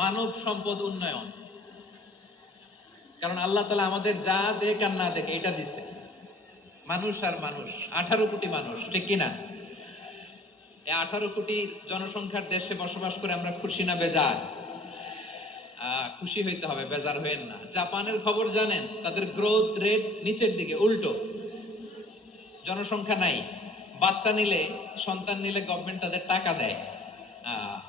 মানব সম্পদ উন্নয়ন। কারণ আল্লাহ তালা আমাদের যা দেখ আর না দেখ, এটা দিছে। মানুষ আর মানুষ, আঠারো কোটি মানুষ, ঠিক কিনা এই আঠারো কোটি জনসংখ্যার দেশে বসবাস করে আমরা খুশি না বেজার? খুশি হইতে হবে, বেজার হইেন না। জাপানের খবর জানেন, তাদের গ্রোথ রেট নিচের দিকে, উল্টো। জনসংখ্যা নাই। বাচ্চা নিলে, সন্তান নিলে গভর্নমেন্ট তাদের টাকা দেয়।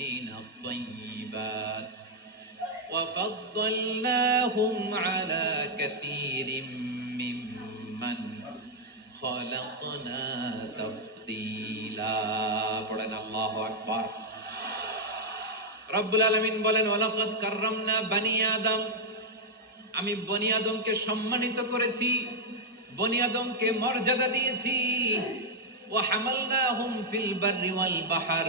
من الطيبات وفضلناهم على كثير ممن خلقنا تفضيلا পড়েন আল্লাহু আকবার রব্বুল আলামিন বলেন ওয়ালাকাদ কাররামনা বানি আদম আমি বনি আদমকে সম্মানিত করেছি বনি আদমকে মর্যাদা দিয়েছি ও হামালনাহুম ফিল বাররি ওয়াল বাহার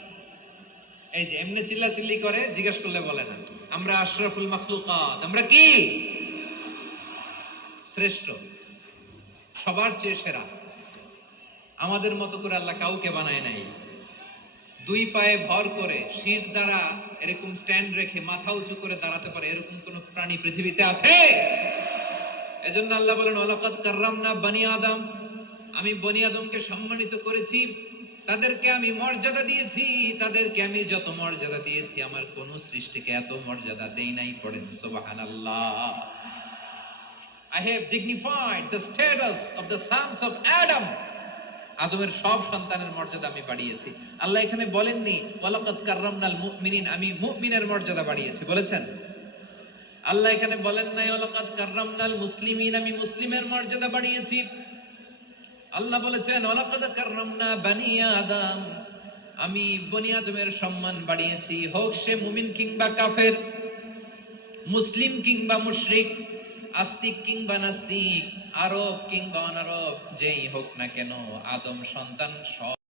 এই যে এমনি চিল্লা চিল্লি করে জিজ্ঞেস করলে বলে না। আমরা আশরাফুল মখলুকাত। আমরা কি? শ্রেষ্ঠ। সবার চেয়ে সেরা। আমাদের মতো করে আল্লাহ কাউকে বানায় নাই। দুই পায়ে ভর করে শির দ্বারা এরকম স্ট্যান্ড রেখে মাথা উঁচু করে দাঁড়াতে পারে এরকম কোন প্রাণী পৃথিবীতে আছে? এজন্য আল্লাহ বলেন ওলাকাত কার্রাম না বানি আদম। আমি বনি আদমকে সম্মানিত করেছি। তাদেরকে আমি মর্যাদা দিয়েছি, তাদেরকে আমি যত মর্যাদা দিয়েছি, আমার কোন সৃষ্টিকে এত মর্যাদা দেই নাই পড়েন, সুবহানাল্লাহ। I have dignified the status of the sons of Adam আদমের সব সন্তানের মর্যাদা আমি বাড়িয়েছি। আল্লাহ এখানে বলেননি, ওয়ালাকাদ কাররামনাল মুমিনিন, আমি মুমিনের মর্যাদা বাড়িয়েছি, বলেছেন? আল্লাহ এখানে বলেন নাই, ওয়ালাকাদ কাররামনাল মুসলিমিন, আমি মুসলিমের মর্যাদা বাড়িয়েছি। আল্লাহ বলেছেন কাররামনা বানি আদম। আমি বনি আদমের সম্মান বাড়িয়েছি। হোক সে মুমিন কিংবা কাফের, মুসলিম কিংবা মুশরিক, আস্তিক কিংবা নাস্তিক, আরব কিংবা অনারব, যেই হোক না কেন, আদম সন্তান সব